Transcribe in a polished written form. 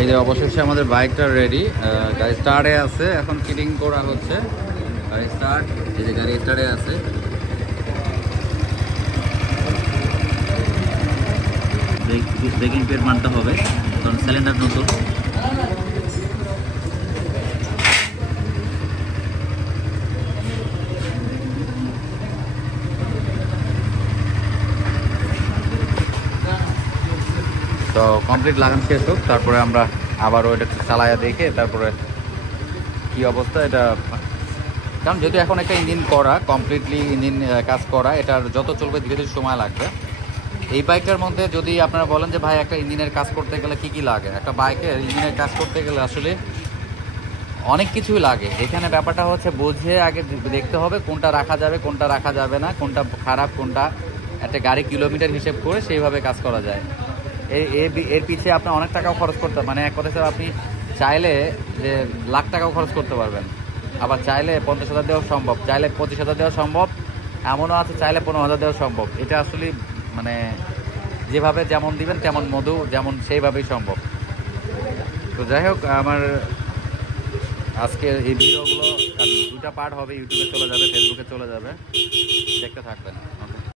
এই যে অবশেষে আমাদের বাইকটা রেডি, গাড়ি স্টার্টে আছে, এখন ফিটিং করা হচ্ছে। গাড়ি স্টার্ট, এই যে গাড়ি স্টার্টে আছে। ব্রেকিং প্যাড মানতে হবে কারণ সিলিন্ডার নতুন। তো কমপ্লিট লাগানো শেষ হোক, তারপরে আমরা আবারও এটা চালায়া দেখে তারপরে কি অবস্থা এটা। কারণ যেহেতু এখন একটা ইঞ্জিন করা, কমপ্লিটলি ইঞ্জিন কাজ করা, এটার যত চলবে ধীরে ধীরে সময় লাগবে। এই বাইকটার মধ্যে যদি আপনারা বলেন যে ভাই একটা ইঞ্জিনের কাজ করতে গেলে কি কি লাগে, একটা বাইকের ইঞ্জিনের কাজ করতে গেলে আসলে অনেক কিছুই লাগে। এখানে ব্যাপারটা হচ্ছে বুঝে আগে দেখতে হবে কোনটা রাখা যাবে কোনটা রাখা যাবে না, কোনটা খারাপ কোনটা। একটা গাড়ি কিলোমিটার হিসেব করে সেইভাবে কাজ করা যায়। এর পিছিয়ে আপনার অনেক টাকাও খরচ করতে, মানে এক কথা হিসেবে আপনি চাইলে যে লাখ টাকাও খরচ করতে পারবেন, আবার চাইলে 50,000 দেওয়া সম্ভব, চাইলে 25,000 দেওয়া সম্ভব, এমনও আছে চাইলে 15,000 দেওয়া সম্ভব। এটা আসলে মানে যেভাবে যেমন দিবেন তেমন মধু, যেমন সেইভাবেই সম্ভব। তো যাই হোক, আমার আজকে এই ভিডিওগুলো দুটা পার্ট হবে, ইউটিউবে চলে যাবে, ফেসবুকে চলে যাবে, দেখতে থাকবেন।